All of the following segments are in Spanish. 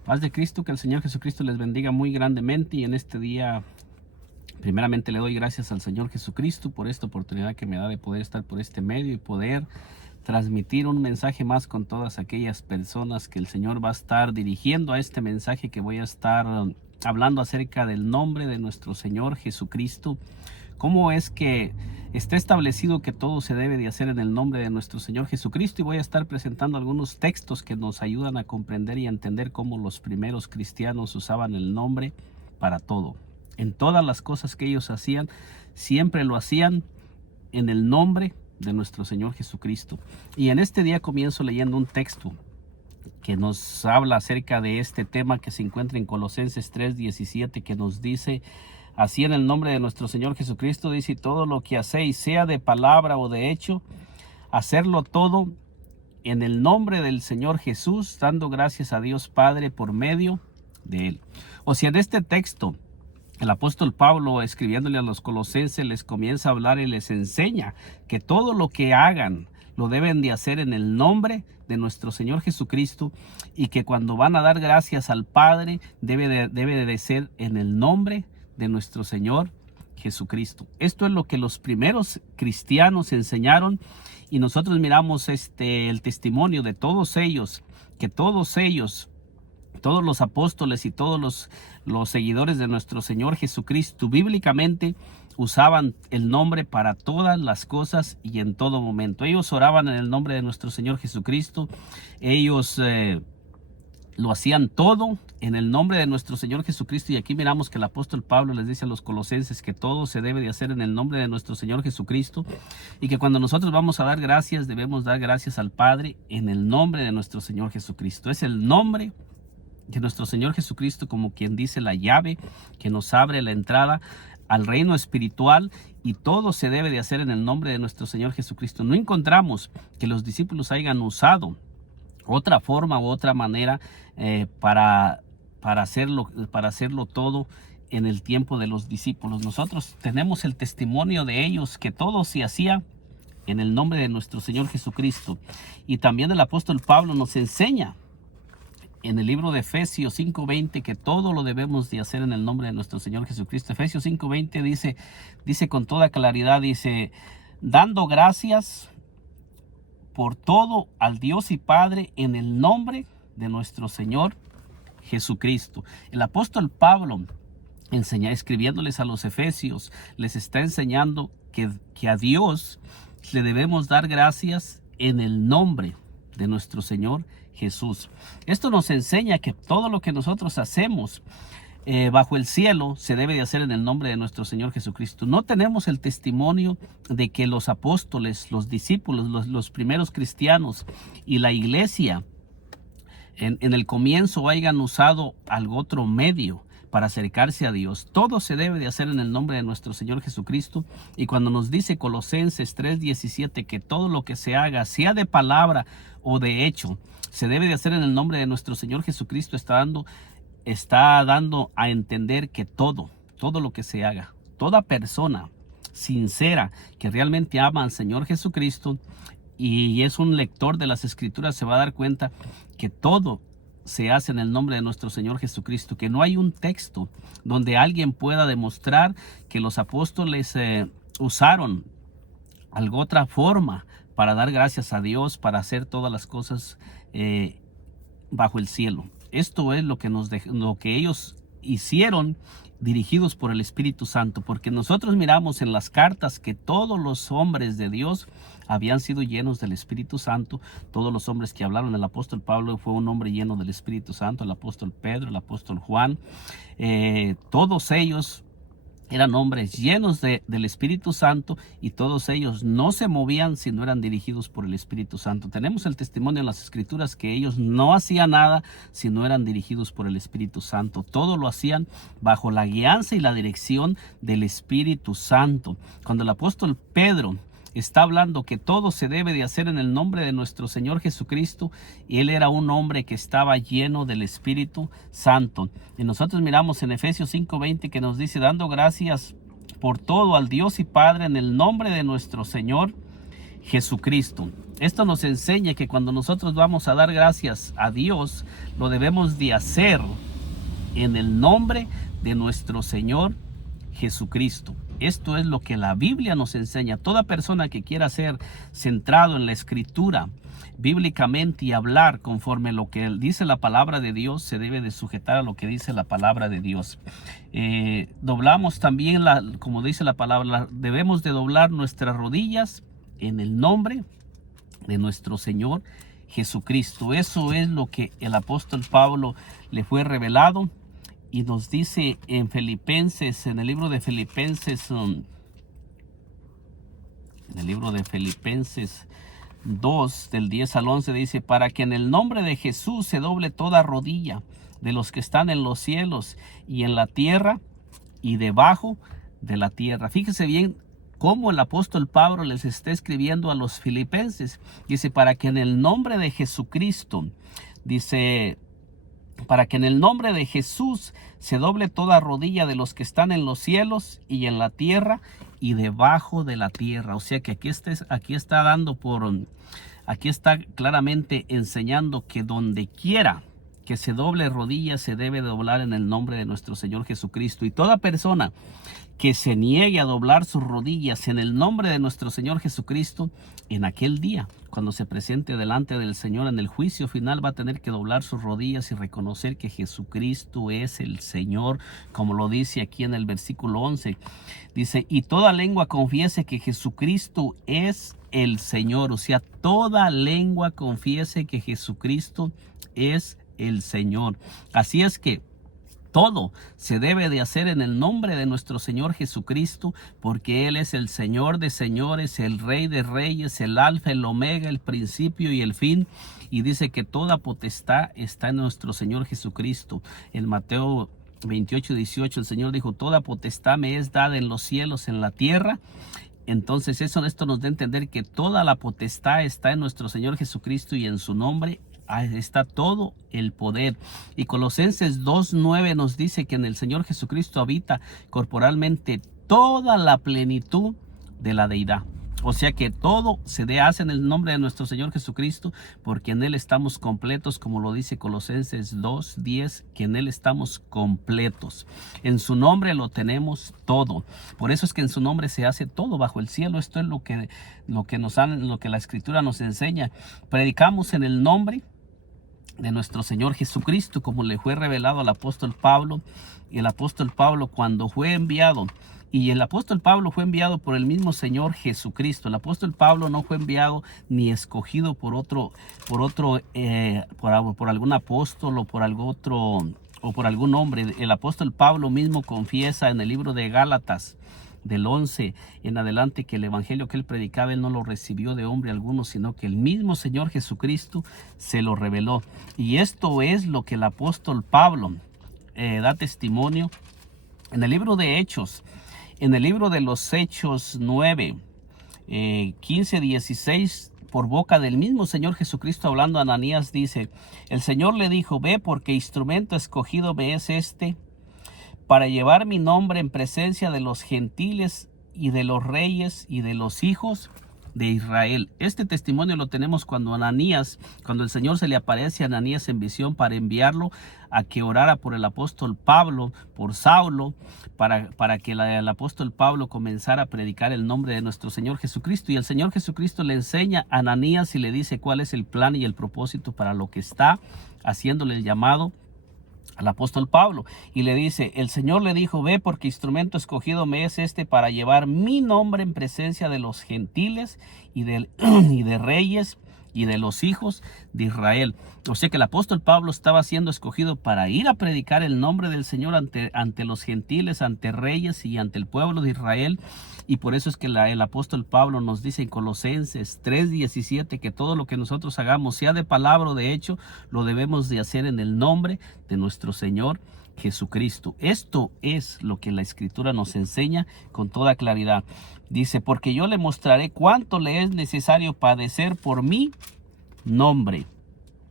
Paz de Cristo, que el Señor Jesucristo les bendiga muy grandemente, y en este día primeramente le doy gracias al Señor Jesucristo por esta oportunidad que me da de poder estar por este medio y poder transmitir un mensaje más con todas aquellas personas que el Señor va a estar dirigiendo a este mensaje que voy a estar hablando acerca del nombre de nuestro Señor Jesucristo. Cómo es que está establecido que todo se debe de hacer en el nombre de nuestro Señor Jesucristo, y voy a estar presentando algunos textos que nos ayudan a comprender y a entender cómo los primeros cristianos usaban el nombre para todo. En todas las cosas que ellos hacían, siempre lo hacían en el nombre de nuestro Señor Jesucristo. Y en este día comienzo leyendo un texto que nos habla acerca de este tema que se encuentra en Colosenses 3:17, que nos dice así: en el nombre de nuestro Señor Jesucristo, dice, todo lo que hacéis, sea de palabra o de hecho, hacerlo todo en el nombre del Señor Jesús, dando gracias a Dios Padre por medio de Él. O sea, en este texto, el apóstol Pablo, escribiéndole a los colosenses, les comienza a hablar y les enseña que todo lo que hagan lo deben de hacer en el nombre de nuestro Señor Jesucristo, y que cuando van a dar gracias al Padre debe de ser en el nombre de nuestro Señor Jesucristo. Esto es lo que los primeros cristianos enseñaron, y nosotros miramos el testimonio de todos ellos, que todos ellos, todos los apóstoles y todos los seguidores de nuestro Señor Jesucristo, bíblicamente usaban el nombre para todas las cosas y en todo momento. Ellos oraban en el nombre de nuestro Señor Jesucristo. Ellos lo hacían todo en el nombre de nuestro Señor Jesucristo. Y aquí miramos que el apóstol Pablo les dice a los colosenses que todo se debe de hacer en el nombre de nuestro Señor Jesucristo, y que cuando nosotros vamos a dar gracias, debemos dar gracias al Padre en el nombre de nuestro Señor Jesucristo. Es el nombre de nuestro Señor Jesucristo, como quien dice, la llave que nos abre la entrada al reino espiritual, y todo se debe de hacer en el nombre de nuestro Señor Jesucristo. No encontramos que los discípulos hayan usado otra forma u otra manera para hacerlo todo en el tiempo de los discípulos. Nosotros tenemos el testimonio de ellos que todo se hacía en el nombre de nuestro Señor Jesucristo. Y también el apóstol Pablo nos enseña en el libro de Efesios 5:20 que todo lo debemos de hacer en el nombre de nuestro Señor Jesucristo. Efesios 5:20 dice con toda claridad, dice, dando gracias por todo al Dios y Padre en el nombre de nuestro Señor Jesucristo. El apóstol Pablo, escribiéndoles a los efesios, les está enseñando que a Dios le debemos dar gracias en el nombre de nuestro Señor Jesús. Esto nos enseña que todo lo que nosotros hacemos bajo el cielo se debe de hacer en el nombre de nuestro Señor Jesucristo. No tenemos el testimonio de que los apóstoles, los discípulos, los primeros cristianos y la iglesia en el comienzo hayan usado algún otro medio para acercarse a Dios. Todo se debe de hacer en el nombre de nuestro Señor Jesucristo. Y cuando nos dice Colosenses 3:17 que todo lo que se haga, sea de palabra o de hecho, se debe de hacer en el nombre de nuestro Señor Jesucristo, está dando a entender que todo lo que se haga, toda persona sincera que realmente ama al Señor Jesucristo y es un lector de las Escrituras, se va a dar cuenta que todo se hace en el nombre de nuestro Señor Jesucristo, que no hay un texto donde alguien pueda demostrar que los apóstoles usaron alguna otra forma para dar gracias a Dios, para hacer todas las cosas bajo el cielo. Esto es lo que ellos hicieron, dirigidos por el Espíritu Santo, porque nosotros miramos en las cartas que todos los hombres de Dios habían sido llenos del Espíritu Santo. Todos los hombres que hablaron, el apóstol Pablo fue un hombre lleno del Espíritu Santo, el apóstol Pedro, el apóstol Juan, todos ellos eran hombres llenos del Espíritu Santo, y todos ellos no se movían si no eran dirigidos por el Espíritu Santo. Tenemos el testimonio en las Escrituras que ellos no hacían nada si no eran dirigidos por el Espíritu Santo. Todo lo hacían bajo la guianza y la dirección del Espíritu Santo. Cuando el apóstol Pedro está hablando que todo se debe de hacer en el nombre de nuestro Señor Jesucristo, y él era un hombre que estaba lleno del Espíritu Santo. Y nosotros miramos en Efesios 5:20 que nos dice, dando gracias por todo al Dios y Padre en el nombre de nuestro Señor Jesucristo. Esto nos enseña que cuando nosotros vamos a dar gracias a Dios, lo debemos de hacer en el nombre de nuestro Señor Jesucristo. Esto es lo que la Biblia nos enseña. Toda persona que quiera ser centrado en la Escritura bíblicamente y hablar conforme lo que dice la palabra de Dios, se debe de sujetar a lo que dice la palabra de Dios. Doblamos también, como dice la palabra, debemos de doblar nuestras rodillas en el nombre de nuestro Señor Jesucristo. Eso es lo que el apóstol Pablo le fue revelado. Y nos dice en Filipenses, en el libro de Filipenses 2, del 10 al 11, dice: para que en el nombre de Jesús se doble toda rodilla de los que están en los cielos y en la tierra y debajo de la tierra. Fíjese bien cómo el apóstol Pablo les está escribiendo a los filipenses. Dice, para que en el nombre de Jesucristo, dice, para que en el nombre de Jesús se doble toda rodilla de los que están en los cielos y en la tierra y debajo de la tierra. O sea que aquí está claramente enseñando que donde quiera que se doble rodilla se debe doblar en el nombre de nuestro Señor Jesucristo. Y toda persona que se niegue a doblar sus rodillas en el nombre de nuestro Señor Jesucristo, en aquel día, cuando se presente delante del Señor en el juicio final, va a tener que doblar sus rodillas y reconocer que Jesucristo es el Señor, como lo dice aquí en el versículo 11. Dice, y toda lengua confiese que Jesucristo es el Señor. O sea, toda lengua confiese que Jesucristo es el Señor. Así es que todo se debe de hacer en el nombre de nuestro Señor Jesucristo, porque Él es el Señor de señores, el Rey de reyes, el Alfa, el Omega, el principio y el fin. Y dice que toda potestad está en nuestro Señor Jesucristo. En Mateo 28:18 el Señor dijo, toda potestad me es dada en los cielos, en la tierra. Entonces esto nos da a entender que toda la potestad está en nuestro Señor Jesucristo y en su nombre está todo el poder. Y Colosenses 2:9 nos dice que en el Señor Jesucristo habita corporalmente toda la plenitud de la deidad. O sea que todo se hace en el nombre de nuestro Señor Jesucristo, porque en Él estamos completos, como lo dice Colosenses 2:10, que en Él estamos completos. En su nombre lo tenemos todo. Por eso es que en su nombre se hace todo bajo el cielo. Esto es lo que la Escritura nos enseña. Predicamos en el nombre de nuestro Señor Jesucristo, como le fue revelado al apóstol Pablo. Y el apóstol Pablo, cuando fue enviado, y el apóstol Pablo fue enviado por el mismo Señor Jesucristo. El apóstol Pablo no fue enviado ni escogido por algún apóstol o por algún hombre. El apóstol Pablo mismo confiesa en el libro de Gálatas, del 11 en adelante, que el evangelio que él predicaba, él no lo recibió de hombre alguno, sino que el mismo Señor Jesucristo se lo reveló. Y esto es lo que el apóstol Pablo da testimonio en el libro de Hechos. En el libro de los Hechos 9, 15-16, por boca del mismo Señor Jesucristo hablando a Ananías, dice, el Señor le dijo, ve, porque instrumento escogido me es este, para llevar mi nombre en presencia de los gentiles y de los reyes y de los hijos de Israel. Este testimonio lo tenemos cuando el Señor se le aparece a Ananías en visión para enviarlo a que orara por el apóstol Pablo, por Saulo, para que el apóstol Pablo comenzara a predicar el nombre de nuestro Señor Jesucristo. Y el Señor Jesucristo le enseña a Ananías y le dice cuál es el plan y el propósito para lo que está haciéndole el llamado al apóstol Pablo. Y le dice, el Señor le dijo, ve, porque instrumento escogido me es este para llevar mi nombre en presencia de los gentiles y de reyes y de los hijos de Israel. O sea que el apóstol Pablo estaba siendo escogido para ir a predicar el nombre del Señor ante los gentiles, ante reyes y ante el pueblo de Israel. Y por eso es que el apóstol Pablo nos dice en Colosenses 3:17 que todo lo que nosotros hagamos, sea de palabra o de hecho, lo debemos de hacer en el nombre de nuestro Señor Jesucristo. Esto es lo que la Escritura nos enseña con toda claridad. Dice, porque yo le mostraré cuánto le es necesario padecer por mi nombre.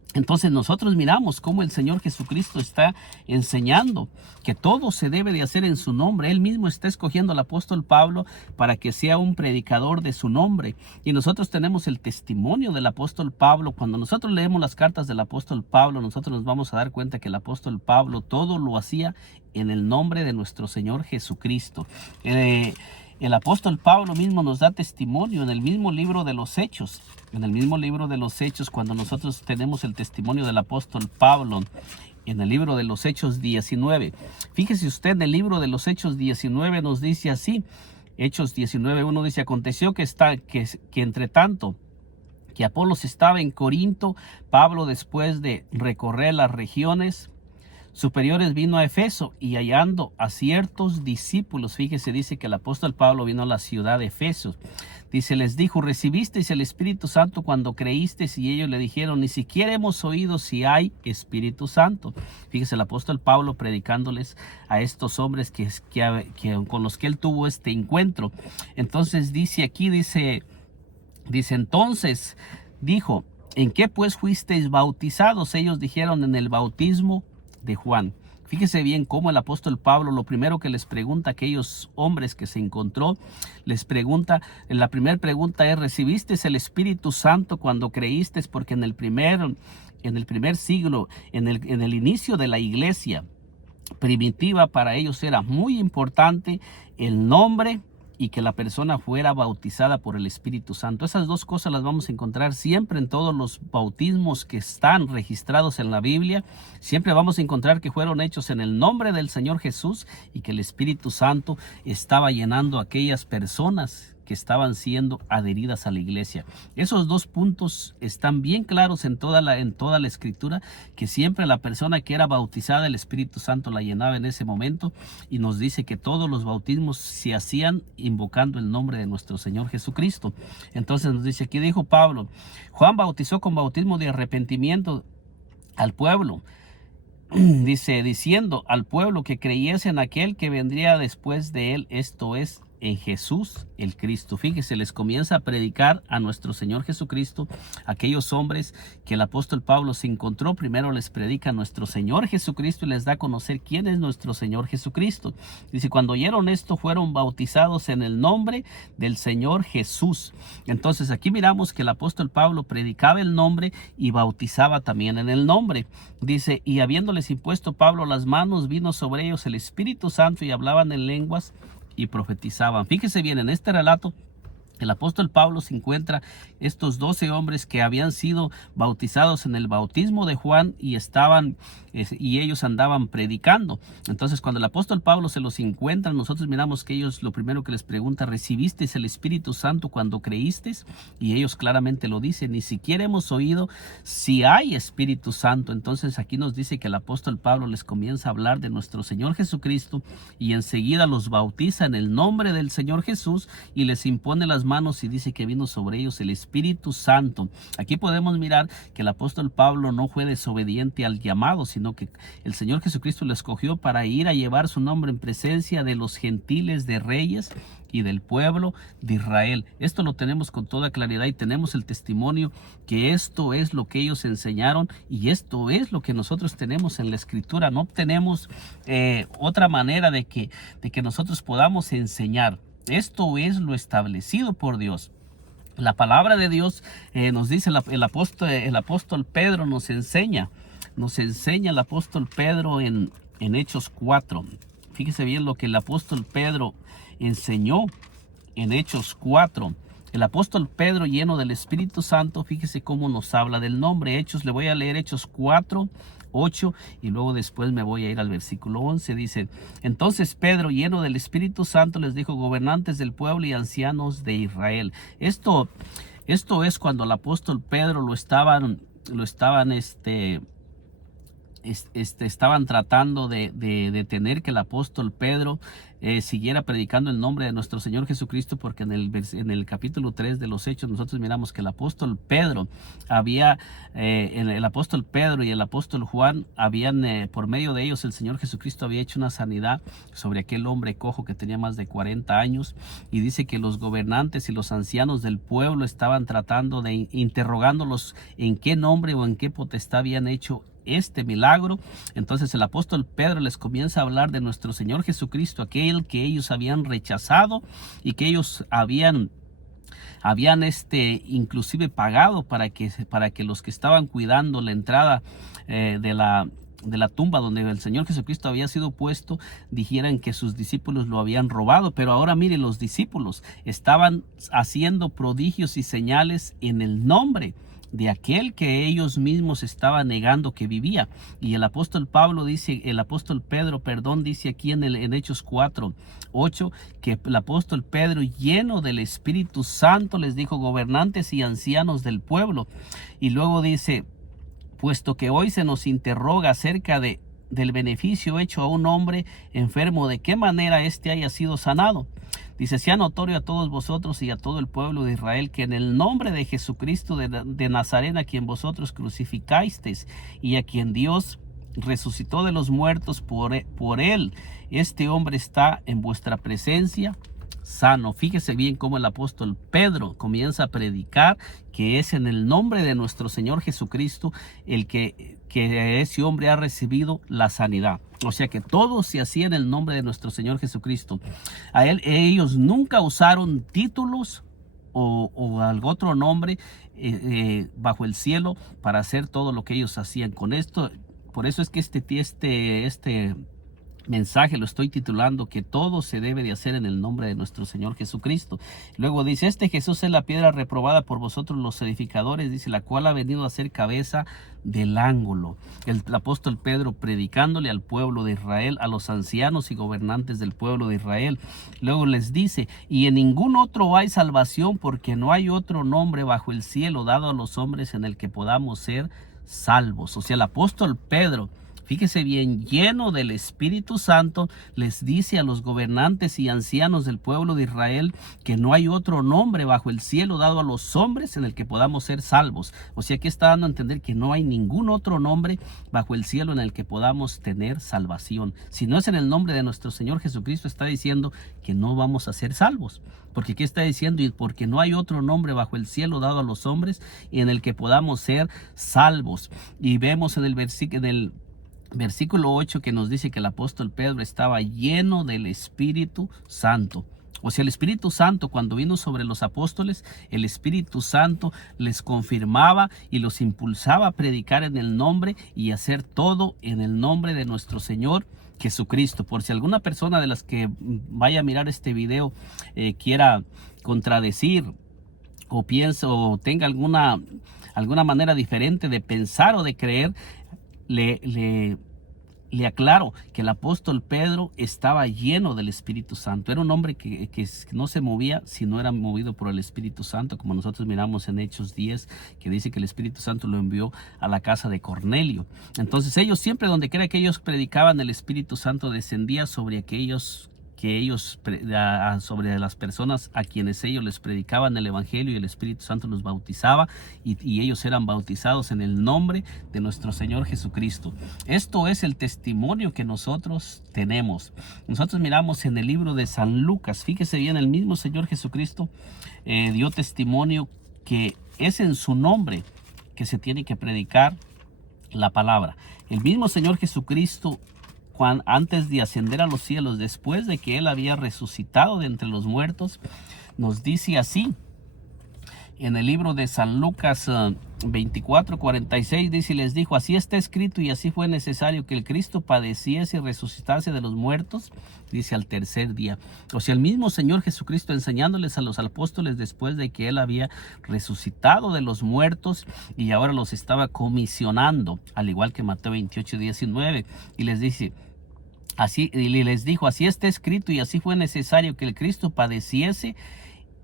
Entonces nosotros miramos cómo el Señor Jesucristo está enseñando que todo se debe de hacer en su nombre. Él mismo está escogiendo al apóstol Pablo para que sea un predicador de su nombre. Y nosotros tenemos el testimonio del apóstol Pablo. Cuando nosotros leemos las cartas del apóstol Pablo, nosotros nos vamos a dar cuenta que el apóstol Pablo todo lo hacía en el nombre de nuestro Señor Jesucristo. El apóstol Pablo mismo nos da testimonio en el mismo libro de los Hechos. En el mismo libro de los Hechos, cuando nosotros tenemos el testimonio del apóstol Pablo, en el libro de los Hechos 19. Fíjese usted, en el libro de los Hechos 19 nos dice así. Hechos 19:1 dice: aconteció que entre tanto que Apolos estaba en Corinto, Pablo, después de recorrer las regiones superiores, vino a Efeso, y hallando a ciertos discípulos, fíjese, dice que el apóstol Pablo vino a la ciudad de Efeso. Dice, les dijo: ¿recibisteis el Espíritu Santo cuando creísteis? Y ellos le dijeron: ni siquiera hemos oído si hay Espíritu Santo. Fíjese, el apóstol Pablo predicándoles a estos hombres con los que él tuvo este encuentro. Entonces dice aquí, entonces dijo: ¿en qué pues fuisteis bautizados? Ellos dijeron: en el bautismo de Juan. Fíjese bien cómo el apóstol Pablo, lo primero que les pregunta a aquellos hombres que se encontró, les pregunta, la primera pregunta es: ¿recibiste el Espíritu Santo cuando creíste? Porque en el primer siglo, en el inicio de la iglesia primitiva, para ellos era muy importante el nombre y que la persona fuera bautizada por el Espíritu Santo. Esas dos cosas las vamos a encontrar siempre en todos los bautismos que están registrados en la Biblia. Siempre vamos a encontrar que fueron hechos en el nombre del Señor Jesús y que el Espíritu Santo estaba llenando a aquellas personas que estaban siendo adheridas a la iglesia. Esos dos puntos están bien claros en toda la escritura, que siempre la persona que era bautizada, el Espíritu Santo la llenaba en ese momento, y nos dice que todos los bautismos se hacían invocando el nombre de nuestro Señor Jesucristo. Entonces nos dice aquí, dijo Pablo: Juan bautizó con bautismo de arrepentimiento al pueblo, dice, diciendo al pueblo que creyese en aquel que vendría después de él, esto es, en Jesús el Cristo. Fíjese, les comienza a predicar a nuestro Señor Jesucristo. Aquellos hombres que el apóstol Pablo se encontró, primero les predica a nuestro Señor Jesucristo y les da a conocer quién es nuestro Señor Jesucristo. Dice, cuando oyeron esto, fueron bautizados en el nombre del Señor Jesús. Entonces aquí miramos que el apóstol Pablo predicaba el nombre y bautizaba también en el nombre. Dice, y habiéndoles impuesto Pablo las manos, vino sobre ellos el Espíritu Santo y hablaban en lenguas y profetizaban. Fíjese bien, en este relato el apóstol Pablo se encuentra estos 12 hombres que habían sido bautizados en el bautismo de Juan y ellos andaban predicando. Entonces, cuando el apóstol Pablo se los encuentra, nosotros miramos que ellos, lo primero que les pregunta: ¿recibisteis el Espíritu Santo cuando creísteis? Y ellos claramente lo dicen: ni siquiera hemos oído si hay Espíritu Santo. Entonces aquí nos dice que el apóstol Pablo les comienza a hablar de nuestro Señor Jesucristo y enseguida los bautiza en el nombre del Señor Jesús y les impone las manos y dice que vino sobre ellos el Espíritu Santo. Aquí podemos mirar que el apóstol Pablo no fue desobediente al llamado, sino que el Señor Jesucristo lo escogió para ir a llevar su nombre en presencia de los gentiles, de reyes y del pueblo de Israel. Esto lo tenemos con toda claridad y tenemos el testimonio que esto es lo que ellos enseñaron y esto es lo que nosotros tenemos en la escritura. No tenemos otra manera de que nosotros podamos enseñar. Esto es lo establecido por Dios. La palabra de Dios nos dice, el apóstol Pedro nos enseña el apóstol Pedro en Hechos 4. Fíjese bien lo que el apóstol Pedro enseñó en Hechos 4. El apóstol Pedro, lleno del Espíritu Santo, fíjese cómo nos habla del nombre. Hechos, le voy a leer Hechos 4:8 y luego después me voy a ir al versículo 11. Dice, entonces Pedro, lleno del Espíritu Santo, les dijo: gobernantes del pueblo y ancianos de Israel. Esto es cuando el apóstol Pedro lo estaban estaban tratando de detener que el apóstol Pedro siguiera predicando el nombre de nuestro Señor Jesucristo, porque en el capítulo 3 de los Hechos nosotros miramos que el apóstol Pedro el apóstol Pedro y el apóstol Juan habían, por medio de ellos, el Señor Jesucristo había hecho una sanidad sobre aquel hombre cojo que tenía más de 40 años, y dice que los gobernantes y los ancianos del pueblo estaban tratando de interrogándolos en qué nombre o en qué potestad habían hecho este milagro. Entonces el apóstol Pedro les comienza a hablar de nuestro Señor Jesucristo, aquel que ellos habían rechazado y que ellos habían inclusive pagado para que los que estaban cuidando la entrada de la tumba donde el Señor Jesucristo había sido puesto, dijeran que sus discípulos lo habían robado. Pero ahora mire, los discípulos estaban haciendo prodigios y señales en el nombre de aquel que ellos mismos estaban negando que vivía. Y el apóstol Pedro, dice aquí en Hechos 4:8, que el apóstol Pedro, lleno del Espíritu Santo, les dijo: gobernantes y ancianos del pueblo. Y luego dice: puesto que hoy se nos interroga acerca del beneficio hecho a un hombre enfermo, de qué manera éste haya sido sanado. Dice: sea notorio a todos vosotros y a todo el pueblo de Israel que en el nombre de Jesucristo de Nazaret, a quien vosotros crucificasteis y a quien Dios resucitó de los muertos, por él este hombre está en vuestra presencia sano. Fíjese bien cómo el apóstol Pedro comienza a predicar que es en el nombre de nuestro Señor Jesucristo el que ese hombre ha recibido la sanidad. O sea que todo se hacía en el nombre de nuestro Señor Jesucristo. Ellos nunca usaron títulos o algún otro nombre bajo el cielo para hacer todo lo que ellos hacían con esto. Por eso es que este mensaje lo estoy titulando: que todo se debe de hacer en el nombre de nuestro Señor Jesucristo. Luego dice: este Jesús es la piedra reprobada por vosotros los edificadores, dice, la cual ha venido a ser cabeza del ángulo. El apóstol Pedro predicándole al pueblo de Israel, a los ancianos y gobernantes del pueblo de Israel. Luego les dice: y en ningún otro hay salvación, porque no hay otro nombre bajo el cielo dado a los hombres en el que podamos ser salvos. O sea, el apóstol Pedro, fíjese bien, lleno del Espíritu Santo, les dice a los gobernantes y ancianos del pueblo de Israel que no hay otro nombre bajo el cielo dado a los hombres en el que podamos ser salvos. O sea, que está dando a entender que no hay ningún otro nombre bajo el cielo en el que podamos tener salvación. Si no es en el nombre de nuestro Señor Jesucristo, está diciendo que no vamos a ser salvos. Porque ¿qué está diciendo? Y porque no hay otro nombre bajo el cielo dado a los hombres en el que podamos ser salvos. Y vemos en el versículo 8 que nos dice que el apóstol Pedro estaba lleno del Espíritu Santo. O sea, el Espíritu Santo, cuando vino sobre los apóstoles, el Espíritu Santo les confirmaba y los impulsaba a predicar en el nombre y hacer todo en el nombre de nuestro Señor Jesucristo. Por si alguna persona de las que vaya a mirar este video quiera contradecir o piensa o tenga alguna manera diferente de pensar o de creer, le aclaro que el apóstol Pedro estaba lleno del Espíritu Santo. Era un hombre que no se movía si no era movido por el Espíritu Santo, como nosotros miramos en Hechos 10, que dice que el Espíritu Santo lo envió a la casa de Cornelio. Entonces ellos siempre, donde quiera que ellos predicaban, el Espíritu Santo descendía sobre sobre las personas a quienes ellos les predicaban el evangelio, y el Espíritu Santo los bautizaba y ellos eran bautizados en el nombre de nuestro Señor Jesucristo. Esto es el testimonio que nosotros tenemos. Nosotros miramos en el libro de San Lucas, fíjese bien, el mismo Señor Jesucristo dio testimonio que es en su nombre que se tiene que predicar la palabra. El mismo Señor Jesucristo, antes de ascender a los cielos, después de que él había resucitado de entre los muertos, nos dice así en el libro de San Lucas 24:46, dice: y les dijo: así está escrito y así fue necesario que el Cristo padeciese y resucitase de los muertos, dice, al tercer día. O sea, el mismo Señor Jesucristo enseñándoles a los apóstoles después de que él había resucitado de los muertos y ahora los estaba comisionando, al igual que Mateo 28:19, y les dice: y les dijo: así está escrito y así fue necesario que el Cristo padeciese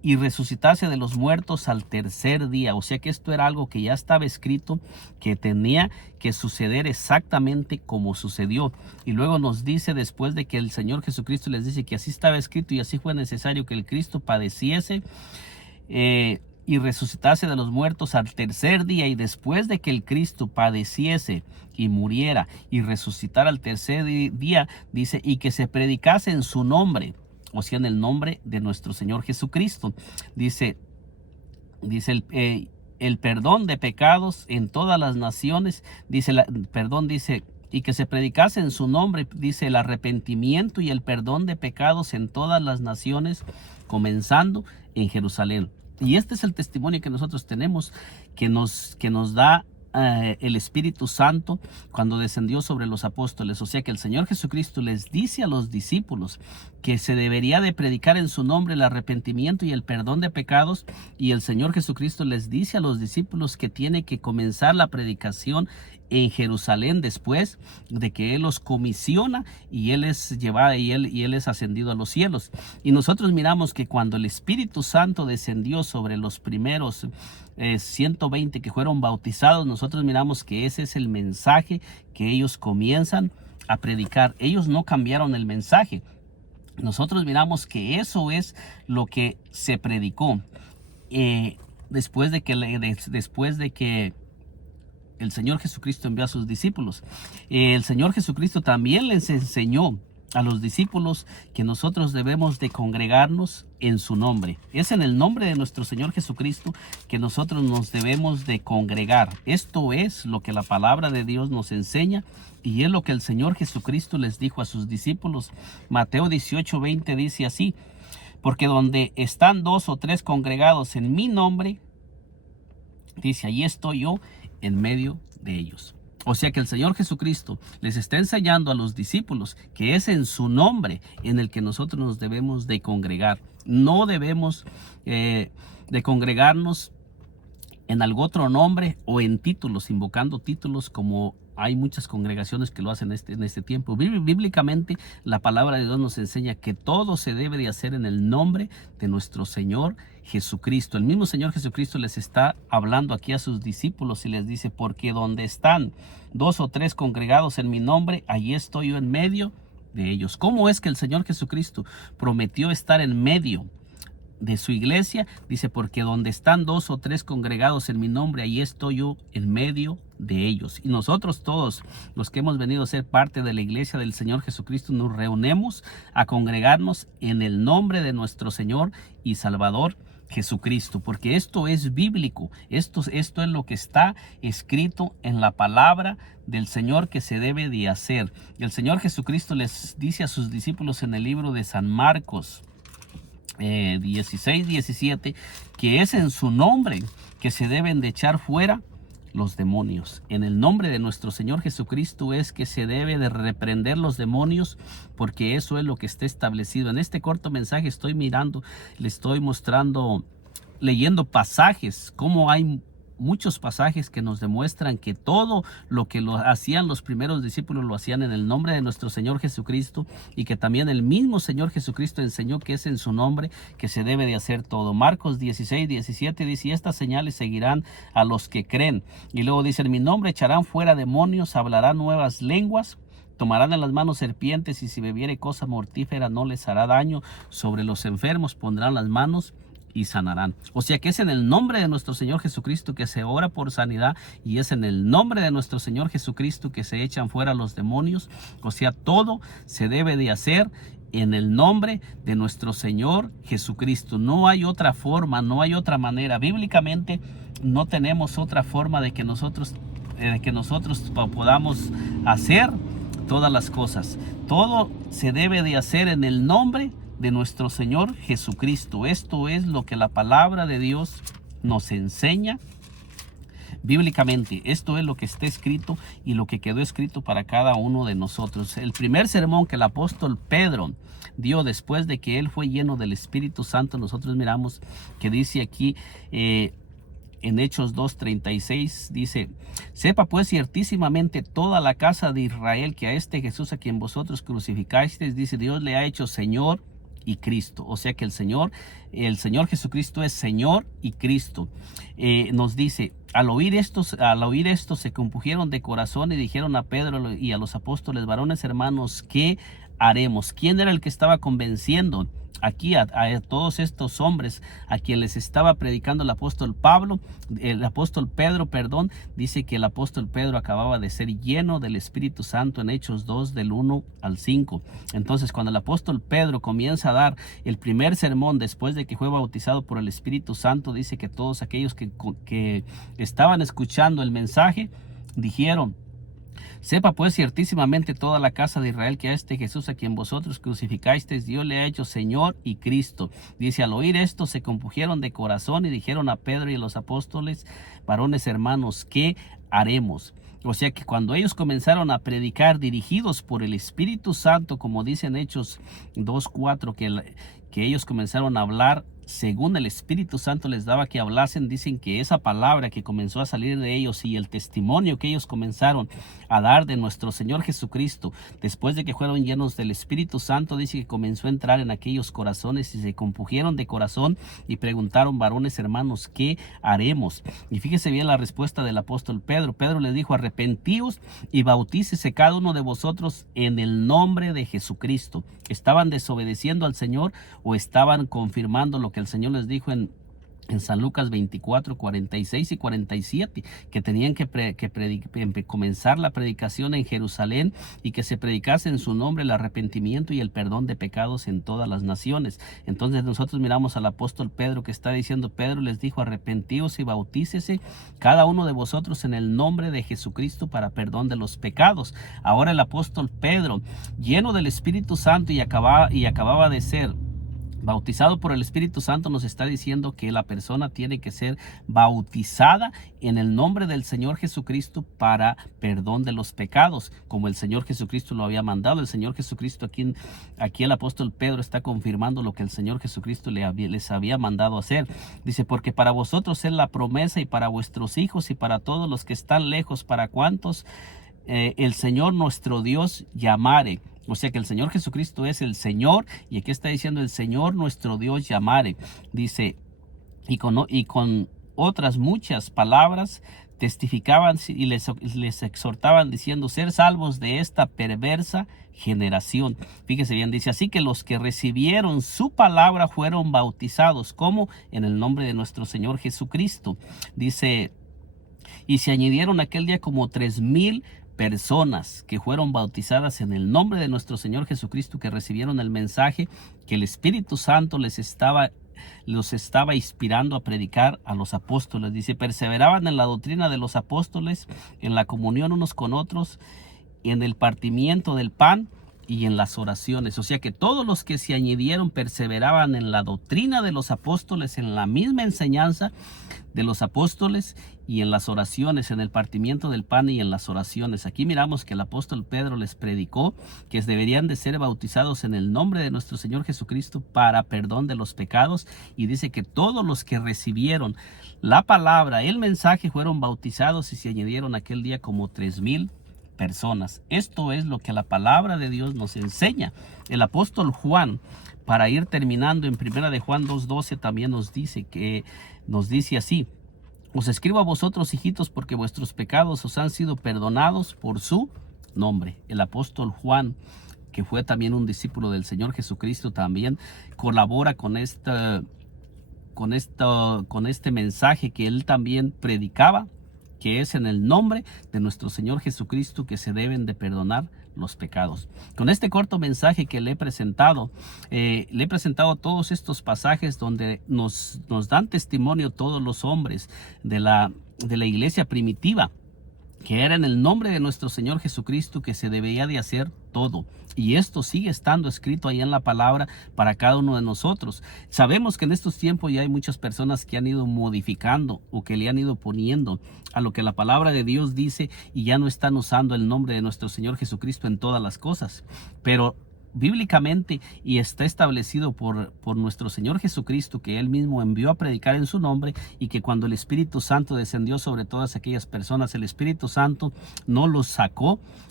y resucitase de los muertos al tercer día. O sea que esto era algo que ya estaba escrito, que tenía que suceder exactamente como sucedió. Y luego nos dice, después de que el Señor Jesucristo les dice que así estaba escrito y así fue necesario que el Cristo padeciese y resucitase de los muertos al tercer día, y después de que el Cristo padeciese y muriera y resucitara al tercer día, dice, y que se predicase en su nombre, o sea, en el nombre de nuestro Señor Jesucristo. Dice el perdón de pecados en todas las naciones, dice, y que se predicase en su nombre, dice, el arrepentimiento y el perdón de pecados en todas las naciones, comenzando en Jerusalén. Y este es el testimonio que nosotros tenemos, que nos da el Espíritu Santo cuando descendió sobre los apóstoles. O sea que el Señor Jesucristo les dice a los discípulos que se debería de predicar en su nombre el arrepentimiento y el perdón de pecados, y el Señor Jesucristo les dice a los discípulos que tiene que comenzar la predicación en Jerusalén después de que Él los comisiona y Él es llevado y él es ascendido a los cielos. Y nosotros miramos que cuando el Espíritu Santo descendió sobre los primeros 120 que fueron bautizados, nosotros miramos que ese es el mensaje que ellos comienzan a predicar. Ellos no cambiaron el mensaje. Nosotros miramos que eso es lo que se predicó después de que el Señor Jesucristo envió a sus discípulos. El Señor Jesucristo también les enseñó a los discípulos que nosotros debemos de congregarnos en su nombre. Es en el nombre de nuestro Señor Jesucristo que nosotros nos debemos de congregar. Esto es lo que la palabra de Dios nos enseña y es lo que el Señor Jesucristo les dijo a sus discípulos. Mateo 18:20 dice así: porque donde están 2 o 3 congregados en mi nombre, dice, allí estoy yo en medio de ellos. O sea que el Señor Jesucristo les está enseñando a los discípulos que es en su nombre en el que nosotros nos debemos de congregar. No debemos de congregarnos en algún otro nombre o en títulos, invocando títulos, como hay muchas congregaciones que lo hacen en este tiempo. Bíblicamente, la palabra de Dios nos enseña que todo se debe de hacer en el nombre de nuestro Señor Jesucristo. El mismo Señor Jesucristo les está hablando aquí a sus discípulos y les dice: porque donde están 2 o 3 congregados en mi nombre, allí estoy yo en medio de ellos. ¿Cómo es que el Señor Jesucristo prometió estar en medio de su iglesia? Dice: porque donde están 2 o 3 congregados en mi nombre, ahí estoy yo en medio de ellos. Y nosotros todos los que hemos venido a ser parte de la iglesia del Señor Jesucristo nos reunimos a congregarnos en el nombre de nuestro Señor y Salvador Jesucristo, porque esto es bíblico. Esto es lo que está escrito en la palabra del Señor que se debe de hacer. El Señor Jesucristo les dice a sus discípulos en el libro de San Marcos 16:17 que es en su nombre que se deben de echar fuera los demonios. En el nombre de nuestro Señor Jesucristo es que se debe de reprender los demonios, porque eso es lo que está establecido. En este corto mensaje le estoy mostrando, leyendo pasajes, cómo hay muchos pasajes que nos demuestran que todo lo que hacían los primeros discípulos lo hacían en el nombre de nuestro Señor Jesucristo, y que también el mismo Señor Jesucristo enseñó que es en su nombre que se debe de hacer todo. Marcos 16:17 dice: y estas señales seguirán a los que creen. Y luego dice: en mi nombre echarán fuera demonios, hablarán nuevas lenguas, tomarán en las manos serpientes, y si bebiere cosa mortífera no les hará daño. Sobre los enfermos pondrán las manos y sanarán. O sea que es en el nombre de nuestro Señor Jesucristo que se ora por sanidad, y es en el nombre de nuestro Señor Jesucristo que se echan fuera los demonios. O sea, todo se debe de hacer en el nombre de nuestro Señor Jesucristo. No hay otra forma, no hay otra manera. Bíblicamente no tenemos otra forma de que nosotros podamos hacer todas las cosas. Todo se debe de hacer en el nombre de nuestro Señor Jesucristo. Esto es lo que la palabra de Dios nos enseña bíblicamente. Esto es lo que está escrito y lo que quedó escrito para cada uno de nosotros. El primer sermón que el apóstol Pedro dio después de que él fue lleno del Espíritu Santo, nosotros miramos que dice aquí en Hechos 2:36, dice: sepa pues ciertísimamente toda la casa de Israel que a este Jesús a quien vosotros crucificasteis, dice, Dios le ha hecho Señor y Cristo. O sea que el Señor Jesucristo es Señor y Cristo. Nos dice, al oír esto se compungieron de corazón y dijeron a Pedro y a los apóstoles: varones hermanos, ¿qué haremos? ¿Quién era el que estaba convenciendo aquí a todos estos hombres a quien les estaba predicando el apóstol Pedro, perdón? Dice que el apóstol Pedro acababa de ser lleno del Espíritu Santo en Hechos 2 del 1 al 5. Entonces, cuando el apóstol Pedro comienza a dar el primer sermón después de que fue bautizado por el Espíritu Santo, dice que todos aquellos que estaban escuchando el mensaje dijeron: sepa pues ciertísimamente toda la casa de Israel que a este Jesús a quien vosotros crucificasteis, Dios le ha hecho Señor y Cristo. Dice, al oír esto se compungieron de corazón y dijeron a Pedro y a los apóstoles: varones hermanos, ¿qué haremos? O sea que cuando ellos comenzaron a predicar dirigidos por el Espíritu Santo, como dicen Hechos 2:4, que ellos comenzaron a hablar según el Espíritu Santo les daba que hablasen, dicen que esa palabra que comenzó a salir de ellos y el testimonio que ellos comenzaron a dar de nuestro Señor Jesucristo, después de que fueron llenos del Espíritu Santo, dice que comenzó a entrar en aquellos corazones y se compungieron de corazón y preguntaron: varones hermanos, ¿qué haremos? Y fíjese bien la respuesta del apóstol Pedro. Pedro les dijo: arrepentíos y bautícese cada uno de vosotros en el nombre de Jesucristo. ¿Estaban desobedeciendo al Señor o estaban confirmando lo que el Señor les dijo en San Lucas 24, 46 y 47, que tenían que comenzar la predicación en Jerusalén y que se predicase en su nombre el arrepentimiento y el perdón de pecados en todas las naciones? Entonces nosotros miramos al apóstol Pedro que está diciendo: Pedro les dijo: arrepentíos y bautícese cada uno de vosotros en el nombre de Jesucristo para perdón de los pecados. Ahora el apóstol Pedro, lleno del Espíritu Santo y acababa de ser bautizado por el Espíritu Santo, nos está diciendo que la persona tiene que ser bautizada en el nombre del Señor Jesucristo para perdón de los pecados, como el Señor Jesucristo lo había mandado. El Señor Jesucristo, aquí el apóstol Pedro está confirmando lo que el Señor Jesucristo les había mandado hacer. Dice: porque para vosotros es la promesa, y para vuestros hijos, y para todos los que están lejos, para cuantos el Señor nuestro Dios llamare. O sea que el Señor Jesucristo es el Señor, y aquí está diciendo: el Señor nuestro Dios llamare. Dice, y con otras muchas palabras testificaban y les exhortaban diciendo: ser salvos de esta perversa generación. Fíjese bien, dice: así que los que recibieron su palabra fueron bautizados. ¿Cómo? En el nombre de nuestro Señor Jesucristo. Dice: y se añadieron aquel día como 3,000 personas que fueron bautizadas en el nombre de nuestro Señor Jesucristo, que recibieron el mensaje que el Espíritu Santo los estaba inspirando a predicar a los apóstoles. Dice: perseveraban en la doctrina de los apóstoles, en la comunión unos con otros, en el partimiento del pan y en las oraciones. O sea que todos los que se añadieron perseveraban en la doctrina de los apóstoles, en la misma enseñanza de los apóstoles, y en las oraciones, en el partimiento del pan y en las oraciones. Aquí miramos que el apóstol Pedro les predicó que deberían de ser bautizados en el nombre de nuestro Señor Jesucristo para perdón de los pecados, y dice que todos los que recibieron la palabra, el mensaje, fueron bautizados y se añadieron aquel día como 3,000 personas. Esto es lo que la palabra de Dios nos enseña. El apóstol Juan, para ir terminando, en primera de Juan 2:12 también nos dice así: os escribo a vosotros, hijitos, porque vuestros pecados os han sido perdonados por su nombre. El apóstol Juan, que fue también un discípulo del Señor Jesucristo, también colabora con este mensaje que él también predicaba, que es en el nombre de nuestro Señor Jesucristo que se deben de perdonar los pecados. Con este corto mensaje que le he presentado todos estos pasajes donde nos dan testimonio todos los hombres de la iglesia primitiva, que era en el nombre de nuestro Señor Jesucristo que se debía de hacer todo. Y esto sigue estando escrito ahí en la palabra para cada uno de nosotros. Sabemos que en estos tiempos ya hay muchas personas que han ido modificando o que le han ido poniendo a lo que la palabra de Dios dice, y ya no están usando el nombre de nuestro Señor Jesucristo en todas las cosas. Pero bíblicamente, y está establecido por nuestro Señor Jesucristo, que Él mismo envió a predicar en su nombre, y que cuando el Espíritu Santo descendió sobre todas aquellas personas, el Espíritu Santo no los sacó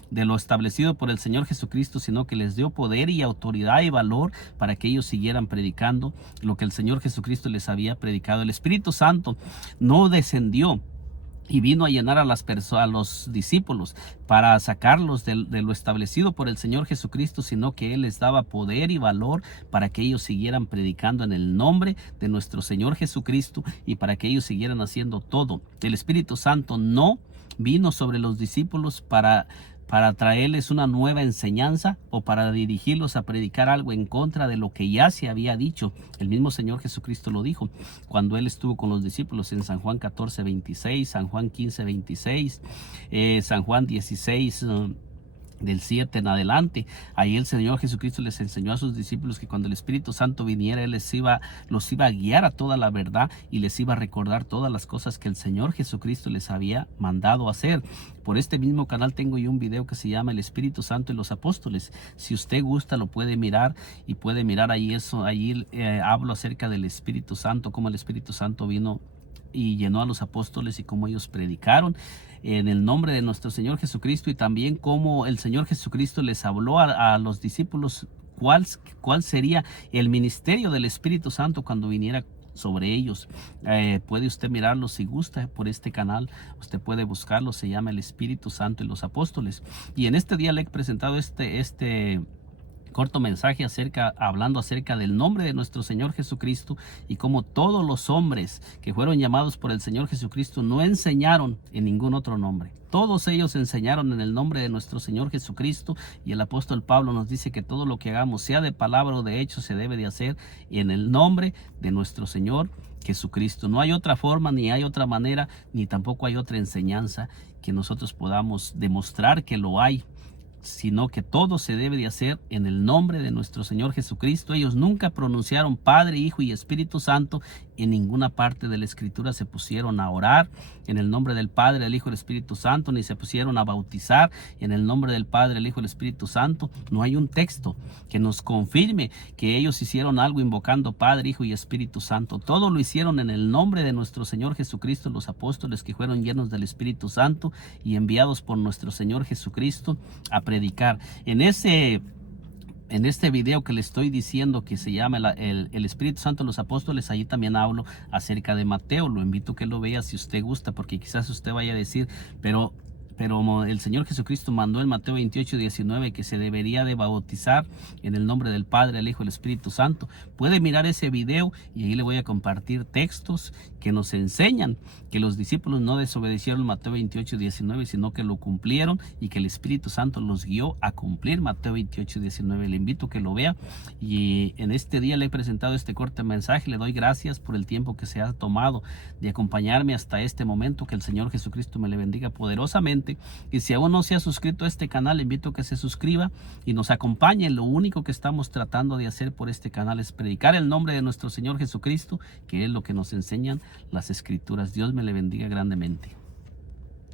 de lo establecido por el Señor Jesucristo, sino que les dio poder y autoridad y valor para que ellos siguieran predicando lo que el Señor Jesucristo les había predicado. El Espíritu Santo no descendió y vino a llenar a los discípulos para sacarlos de lo establecido por el Señor Jesucristo, sino que Él les daba poder y valor para que ellos siguieran predicando en el nombre de nuestro Señor Jesucristo y para que ellos siguieran haciendo todo. El Espíritu Santo no vino sobre los discípulos para traerles una nueva enseñanza o para dirigirlos a predicar algo en contra de lo que ya se había dicho. El mismo Señor Jesucristo lo dijo cuando Él estuvo con los discípulos en San Juan 14:26, San Juan 15:26, San Juan 16, del 7 en adelante. Ahí el Señor Jesucristo les enseñó a sus discípulos que cuando el Espíritu Santo viniera, Él los iba a guiar a toda la verdad y les iba a recordar todas las cosas que el Señor Jesucristo les había mandado hacer. Por este mismo canal tengo yo un video que se llama El Espíritu Santo y los Apóstoles. Si usted gusta lo puede mirar y puede mirar ahí eso. Ahí hablo acerca del Espíritu Santo, cómo el Espíritu Santo vino y llenó a los apóstoles y cómo ellos predicaron en el nombre de nuestro Señor Jesucristo, y también cómo el Señor Jesucristo les habló a los discípulos cuál sería el ministerio del Espíritu Santo cuando viniera sobre ellos. Puede usted mirarlo si gusta por este canal, usted puede buscarlo, se llama El Espíritu Santo y los Apóstoles. Y en este día le he presentado este corto mensaje hablando acerca del nombre de nuestro Señor Jesucristo y cómo todos los hombres que fueron llamados por el Señor Jesucristo no enseñaron en ningún otro nombre. Todos ellos enseñaron en el nombre de nuestro Señor Jesucristo, y el apóstol Pablo nos dice que todo lo que hagamos, sea de palabra o de hecho, se debe de hacer en el nombre de nuestro Señor Jesucristo. No hay otra forma, ni hay otra manera, ni tampoco hay otra enseñanza que nosotros podamos demostrar que lo hay, sino que todo se debe de hacer en el nombre de nuestro Señor Jesucristo. Ellos nunca pronunciaron Padre, Hijo y Espíritu Santo. En ninguna parte de la Escritura se pusieron a orar en el nombre del Padre, el Hijo y el Espíritu Santo, ni se pusieron a bautizar en el nombre del Padre, el Hijo y el Espíritu Santo. No hay un texto que nos confirme que ellos hicieron algo invocando Padre, Hijo y Espíritu Santo. Todo lo hicieron en el nombre de nuestro Señor Jesucristo, los apóstoles que fueron llenos del Espíritu Santo y enviados por nuestro Señor Jesucristo a predicar. En este video que le estoy diciendo, que se llama el Espíritu Santo de los Apóstoles, ahí también hablo acerca de Mateo. Lo invito a que lo vea si usted gusta, porque quizás usted vaya a decir, pero el Señor Jesucristo mandó en Mateo 28:19 que se debería de bautizar en el nombre del Padre, el Hijo y el Espíritu Santo. Puede mirar ese video y ahí le voy a compartir textos que nos enseñan que los discípulos no desobedecieron Mateo 28:19, sino que lo cumplieron, y que el Espíritu Santo los guió a cumplir Mateo 28:19. Le invito a que lo vea, y en este día le he presentado este corto mensaje. Le doy gracias por el tiempo que se ha tomado de acompañarme hasta este momento. Que el Señor Jesucristo me le bendiga poderosamente. Y si aún no se ha suscrito a este canal, le invito a que se suscriba y nos acompañe. Lo único que estamos tratando de hacer por este canal es predicar el nombre de nuestro Señor Jesucristo, que es lo que nos enseñan las Escrituras. Dios me le bendiga grandemente.